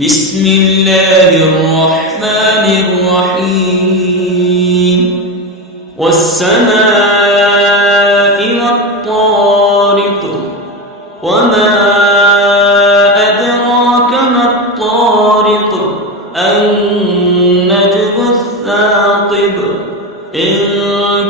بسم الله الرحمن الرحيم والسماء والطارق وما أدراك ما الطارق النجم الثاقب إن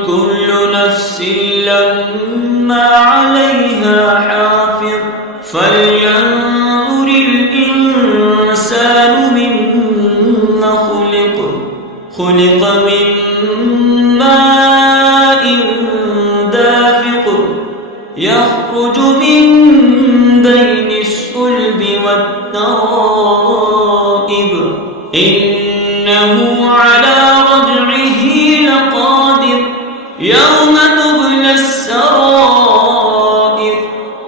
كل نفس لما عليها حافظ فلينظر الإنسان مما خلق من ماء دافق يخرج من بين الصلب والترائب إنه على رجعه لقادر يوم تبلى السرائر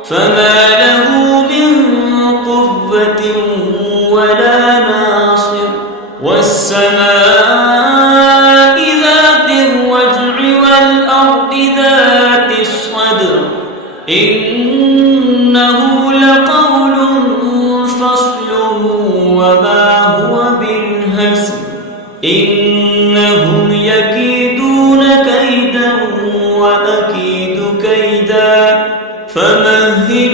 فما له من قوة ولا ناصر والسماء ذات الرجع والأرض ذات الصدع إنه لقول فصل وما هو بالهزل إنهم يكيدون كيدا وأكيد كيدا فمهل